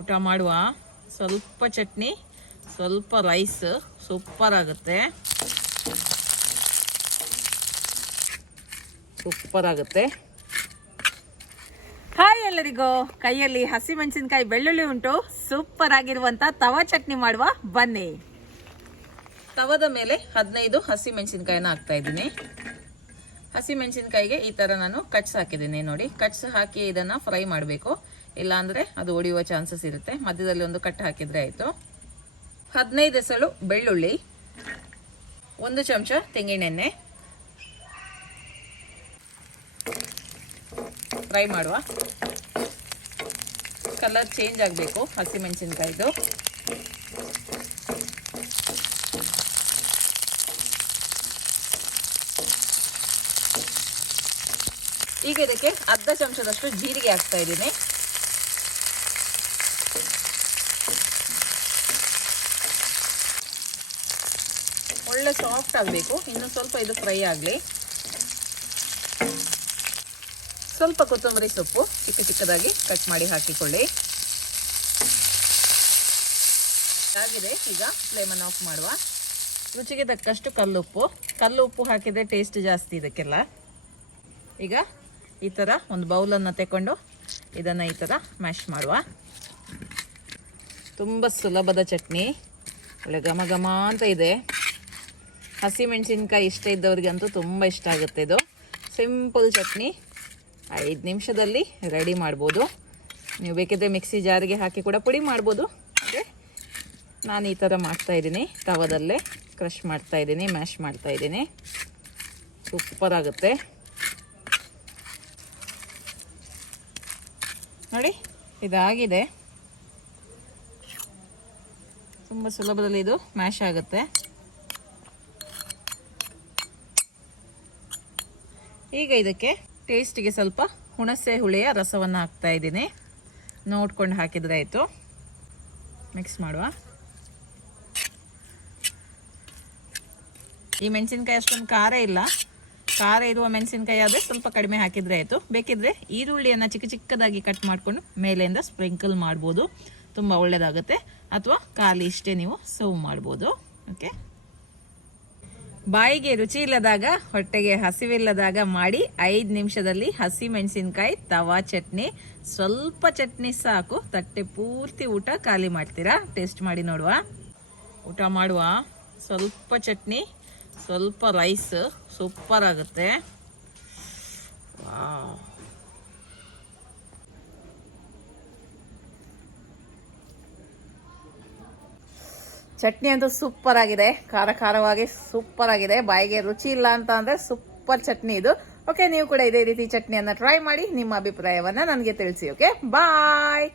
ಊಟ ಮಾಡುವ. ಸ್ವಲ್ಪ ಚಟ್ನಿ, ಸ್ವಲ್ಪ ರೈಸ್, ಸೂಪರ್ ಆಗುತ್ತೆ. ಹಾಯ್ ಎಲ್ಲರಿಗೂ. ಕೈಯಲ್ಲಿ ಹಸಿಮೆಣಸಿನಕಾಯಿ ಬೆಳ್ಳುಳ್ಳಿ ಉಂಟು. ಸೂಪರ್ ಆಗಿರುವಂತ ತವಾ ಚಟ್ನಿ ಮಾಡುವ ಬನ್ನಿ. ತವದ ಮೇಲೆ 15 ಹಸಿಮೆಣಸಿನಕಾಯಿನ ಹಾಕ್ತಾ ಇದ್ದೀನಿ. ಹಸಿಮೆಣಸಿನಕಾಯಿಗೆ ಈ ತರ ನಾನು ಕಟ್ಸ್ ಹಾಕಿದ್ದೀನಿ ನೋಡಿ. ಕಟ್ಸ್ ಹಾಕಿ ಇದನ್ನ ಫ್ರೈ ಮಾಡಬೇಕು, ಇಲ್ಲ ಅಂದ್ರೆ ಅದು ಒಡೆಯುವ ಚಾನ್ಸಸ್ ಇರುತ್ತೆ. ಮಧ್ಯದಲ್ಲಿ ಒಂದು ಕಟ್ ಹಾಕಿದ್ರೆ ಆಯ್ತು. 15 ಎಸಳು ಬೆಳ್ಳುಳ್ಳಿ, 1 ಚಮಚ ತೆಂಗಿನೆಣ್ಣೆ, ಫ್ರೈ ಮಾಡುವ. ಕಲರ್ ಚೇಂಜ್ ಆಗಬೇಕು ಹಸಿಮೆಣಸಿನಕಾಯಿದು. ಈಗ ಇದಕ್ಕೆ ಅರ್ಧ ಚಮಚದಷ್ಟು ಜೀರಿಗೆ ಹಾಕ್ತಾ ಇದ್ದೀನಿ. ಒಳ್ಳೆ ಸಾಫ್ಟ್ ಆಗಬೇಕು. ಇನ್ನು ಸ್ವಲ್ಪ ಇದು ಫ್ರೈ ಆಗಲಿ. ಸ್ವಲ್ಪ ಕೊತ್ತಂಬರಿ ಸೊಪ್ಪು ಚಿಕ್ಕದಾಗಿ ಕಟ್ ಮಾಡಿ ಹಾಕಿಕೊಳ್ಳಿ. ಆಗಿದೆ. ಈಗ ಫ್ಲೇಮನ್ನು ಆಫ್ ಮಾಡುವ. ರುಚಿಗೆ ತಕ್ಕಷ್ಟು ಕಲ್ಲುಪ್ಪು ಹಾಕಿದ್ರೆ ಟೇಸ್ಟ್ ಜಾಸ್ತಿ ಇದಕ್ಕೆಲ್ಲ. ಈಗ ಈ ಥರ ಒಂದು ಬೌಲನ್ನು ತಗೊಂಡು ಇದನ್ನು ಈ ಥರ ಮ್ಯಾಶ್ ಮಾಡುವ. ತುಂಬ ಸುಲಭದ ಚಟ್ನಿ, ಒಳ್ಳೆ ಘಮ ಘಮ ಅಂತ ಇದೆ. ಹಸಿಮೆಣಸಿನ್ಕಾಯಿ ಇಷ್ಟ ಇದ್ದವ್ರಿಗಂತೂ ತುಂಬ ಇಷ್ಟ ಆಗುತ್ತೆ ಇದು. ಸಿಂಪಲ್ ಚಟ್ನಿ, 5 ನಿಮಿಷದಲ್ಲಿ ರೆಡಿ ಮಾಡ್ಬೋದು. ನೀವು ಬೇಕಿದ್ರೆ ಮಿಕ್ಸಿ ಜಾರಿಗೆ ಹಾಕಿ ಕೂಡ ಪುಡಿ ಮಾಡ್ಬೋದು. ಅಂದರೆ ನಾನು ಈ ಥರ ಮಾಡ್ತಾಯಿದ್ದೀನಿ, ತವದಲ್ಲೇ ಕ್ರಷ್ ಮಾಡ್ತಾಯಿದ್ದೀನಿ, ಮ್ಯಾಶ್ ಮಾಡ್ತಾಯಿದ್ದೀನಿ. ಸೂಪರ್ ಆಗುತ್ತೆ ನೋಡಿ. ಇದಾಗಿದೆ. ತುಂಬ ಸುಲಭದಲ್ಲಿ ಇದು ಮ್ಯಾಶ್ ಆಗುತ್ತೆ. ಈಗ ಇದಕ್ಕೆ ಟೇಸ್ಟಿಗೆ ಸ್ವಲ್ಪ ಹುಣಸೆ ಹುಳಿಯ ರಸವನ್ನು ಹಾಕ್ತಾ ಇದ್ದೀನಿ. ನೋಡ್ಕೊಂಡು ಹಾಕಿದ್ರೆ ಆಯಿತು. ಮಿಕ್ಸ್ ಮಾಡುವ. ಈ ಮೆಣಸಿನ್ಕಾಯಿ ಅಷ್ಟೊಂದು ಖಾರ ಇಲ್ಲ. ಖಾರ ಇರುವ ಮೆಣಸಿನ್ಕಾಯಿ ಆದರೆ ಸ್ವಲ್ಪ ಕಡಿಮೆ ಹಾಕಿದರೆ ಆಯಿತು. ಬೇಕಿದ್ರೆ ಈರುಳ್ಳಿಯನ್ನು ಚಿಕ್ಕದಾಗಿ ಕಟ್ ಮಾಡಿಕೊಂಡು ಮೇಲೆಯಿಂದ ಸ್ಪ್ರಿಂಕಲ್ ಮಾಡ್ಬೋದು, ತುಂಬ ಒಳ್ಳೆಯದಾಗುತ್ತೆ. ಅಥವಾ ಖಾಲಿ ಇಷ್ಟೇ ನೀವು ಸರ್ವ್ ಮಾಡ್ಬೋದು. ಓಕೆ, ಬಾಯಿಗೆ ರುಚಿ ಇಲ್ಲದಾಗ, ಹೊಟ್ಟೆಗೆ ಹಸಿವಿಲ್ಲದಾಗ ಮಾಡಿ 5 ನಿಮಿಷದಲ್ಲಿ ಹಸಿ ಮೆಣಸಿನ್ಕಾಯಿ ತವಾ ಚಟ್ನಿ. ಸ್ವಲ್ಪ ಚಟ್ನಿ ಸಾಕು, ತಟ್ಟೆ ಪೂರ್ತಿ ಊಟ ಖಾಲಿ ಮಾಡ್ತೀರಾ. ಟೇಸ್ಟ್ ಮಾಡಿ ನೋಡುವ. ಊಟ ಮಾಡುವ. ಸ್ವಲ್ಪ ಚಟ್ನಿ, ಸ್ವಲ್ಪ ರೈಸ್, ಸೂಪರ್ ಆಗುತ್ತೆ. ವಾವ್, ಚಟ್ನಿ ಅಂತೂ ಸೂಪರ್ ಆಗಿದೆ. ಖಾರವಾಗಿ ಸೂಪರ್ ಆಗಿದೆ. ಬಾಯಿಗೆ ರುಚಿ ಇಲ್ಲ ಅಂತ ಅಂದ್ರೆ ಸೂಪರ್ ಚಟ್ನಿ ಇದು. ಓಕೆ, ನೀವು ಕೂಡ ಇದೇ ರೀತಿ ಚಟ್ನಿಯನ್ನು ಟ್ರೈ ಮಾಡಿ ನಿಮ್ಮ ಅಭಿಪ್ರಾಯವನ್ನ ನನಗೆ ತಿಳಿಸಿ. ಓಕೆ, ಬಾಯ್.